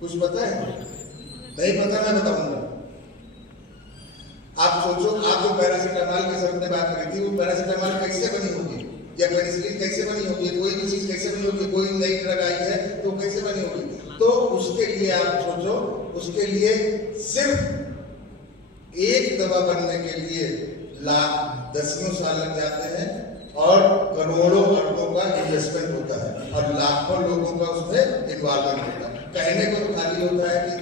कुछ पता है? नहीं पता, मैं बताऊंगा। आप सोचो, आप जो पैरासीटामोल की सबने बात करी थी, वो पैरासीटामोल कैसे बनी होगी, या पेनिसिलिन कैसे बनी होगी, कोई भी चीज कैसे बनी होगी, कोई नई ड्रग आई है तो कैसे बनी होगी? तो उसके लिए आप सोचो, उसके लिए सिर्फ एक दवा बनने के लिए लाख दसियों साल लग जाते हैं और करोड़ों अरबों का इन्वेस्टमेंट होता है और लाखों लोगों का उसमें इन्वॉल्वमेंट होता है। कहने को तो खाली होता है कि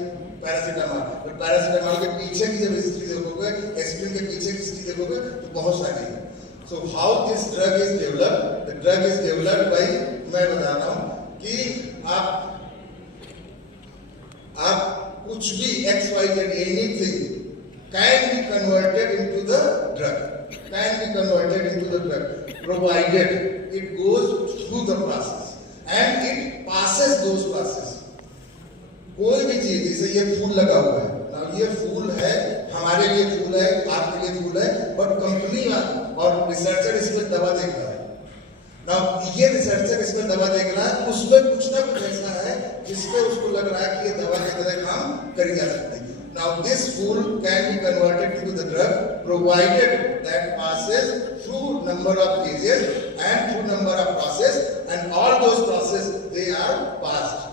पैरासीटामोल, पर पैरासीटामोल के पीछे की जब हिस्ट्री देखोगे, एस्पिरिन के पीछे की हिस्ट्री देखोगे तो बहुत सारी है। So how this drug is developed? The drug is developed by, मैं बता रहा हूं कि आप कुछ भी XYZ anything can be converted into the drug, can be converted into the drug, provided it goes through the process and it passes those process. कोई भी चीज, जैसे ये फूल लगा हुआ है ना, ये फूल है, हमारे लिए फूल है, आपके लिए फूल है, बट कंपनी और रिसर्चर इसमें दवा देख रहा है ना, ये रिसर्चर इसमें दवा देख रहा है, उसमें कुछ ना कुछ ऐसा है जिसमें उसको लग रहा है कि ये दवा के तरह काम करी जा सकती है। Now this food can be converted into the drug provided that passes through number of phases and through number of process, and all those process they are passed,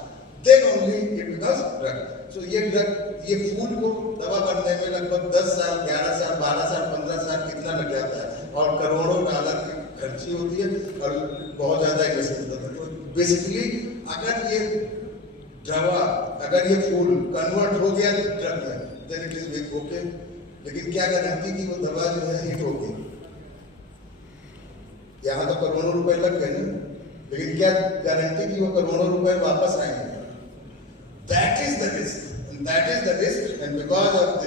then only it becomes drug. So ये drug, ये food को दवा बनने में लगभग 10 साल, 11 साल, 12 साल, 15 साल कितना लग जाता है और करोड़ों डॉलर की खर्ची होती है और बहुत ज्यादा इन्वेस्टमेंट होता है। तो बेसिकली अगर ये दवा, अगर ये फूल कन्वर्ट हो गया ड्रग में, देन इट इज ओके, लेकिन क्या गारंटी कि वो दवा जो है हिट होगी? यहाँ तो करोड़ों रुपए लग गए ना, लेकिन क्या गारंटी कि वो करोड़ों रुपए वापस आएंगे? That is the risk, and that is the risk, and because of the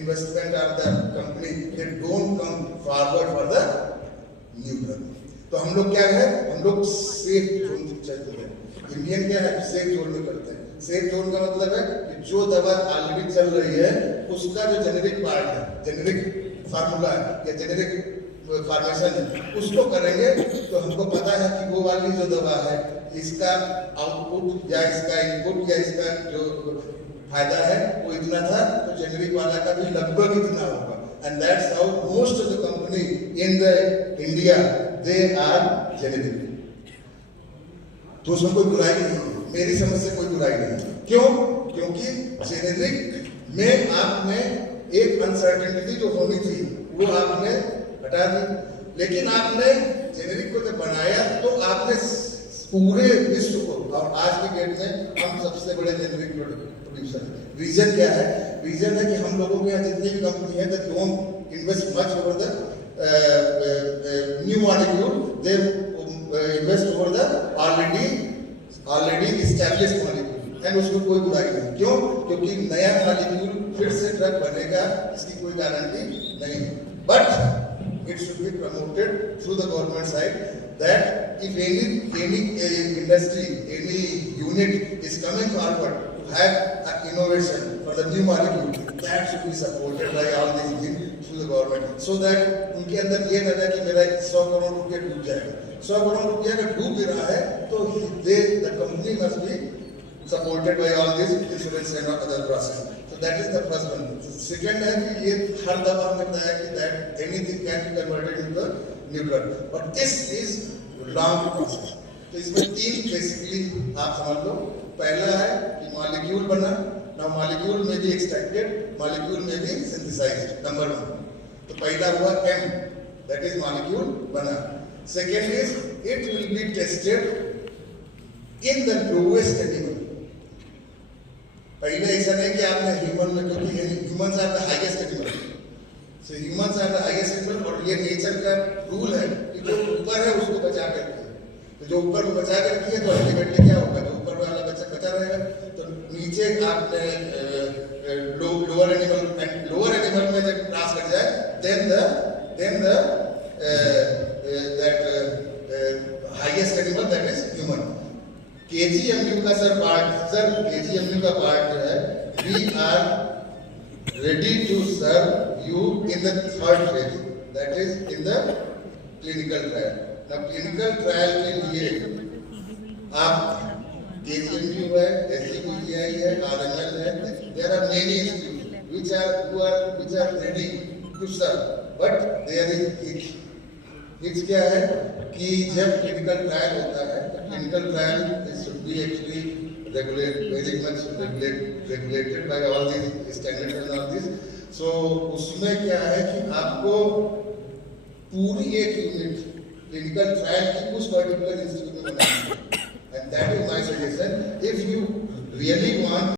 investment of the company they don't come forward for the new drug. तो हम लोग क्या है, हम लोग सेफ जोन चलते हैं। इंडियन क्या है, सेफ जोन में करते हैं। सेफ जोन का मतलब है कि जो दवा ऑलरेडी चल रही है उसका जो जेनेरिक पार्ट है, जेनेरिक फार्मूला है या जेनेरिक फार्मेशन है, उसको करेंगे तो हमको पता है कि वो वाली जो दवा है इसका आउटपुट या इसका इनपुट या इसका जो फायदा है वो इतना था, तो जेनेरिक वाला का भी लगभग इतना होगा। And that's how most of the company in the India they are generic. तो उसमें कोई बुराई नहीं है, मेरी समझ से कोई बुराई नहीं है। क्यों? क्योंकि जेनेरिक में आपने एक अनसर्टेनिटी जो होनी थी वो आपने हटा दी, लेकिन आपने जेनेरिक को जब बनाया तो आपने पूरे विश्व को, और आज की डेट में हम सबसे बड़े जेनेरिक प्रोड्यूसर हैं। रीजन क्या है? रीजन है कि हम लोगों के यहाँ जितनी भी कंपनी है, they don't invest much over the new molecule, they invest over the already established molecule, and उसमें कोई बुराई नहीं। क्यों? क्योंकि नया मॉलिक्यूल फिर से ड्रग बनेगा इसकी कोई गारंटी नहीं है, but it should be promoted through the government side, that if any industry, any unit is coming forward to have an innovation for the new molecule, that should be supported by all these things through the government, so that उनके अंदर ये न रहे कि मेरा 100 करोड़ रुपये डूब जाएगा। 100 करोड़ रुपये अगर डूब भी रहा है तो the company must be supported by all these insurance and other process. So that is the first one. Second है कि ये हर दवा में बताया कि that anything can be converted into new drug, but this is long process. तो इसमें तीन basically आप समझ लो। पहला है कि मॉलिक्यूल बना, now मॉलिक्यूल में भी एक्सट्रैक्टेड, मॉलिक्यूल में भी सिंथेसाइज्ड, नंबर 1। तो पहला हुआ M, that is मॉलिक्यूल बना। Second is it will be tested in the lowest animal. पहले ऐसा नहीं कि आपने ह्यूमन में, क्योंकि humans are the highest animal, so humans are the highest animal, और ये नेचर का रूल है कि जो ऊपर है उसको बचा कर रखिए। तो जो ऊपर को बचा कर रखिए तो अल्टीमेटली क्या होगा, जो ऊपर वाला बचा रहेगा। तो नीचे आपने लोअर एनिमल में जब क्रॉस कर जाए, then the highest animal that is human. KGMU का KGMU का पार्ट जो है, we are ready to serve you in the third phase, that is in the clinical trial. Now clinical trial के लिए आप KGMU है, SGPT CGI है, RML है, there are many institutes which are ready to serve, but there is hitch. Hitch क्या है कि जब clinical trial होता है, clinical trial should be actually very much regulated by all these standards and all this. So उसमें क्या है कि आपको पूरी एक यूनिट क्लिनिकल ट्रायल की उस पर्टिकुलर इंस्टीट्यूट में बनानी है, and that is my suggestion. If you really want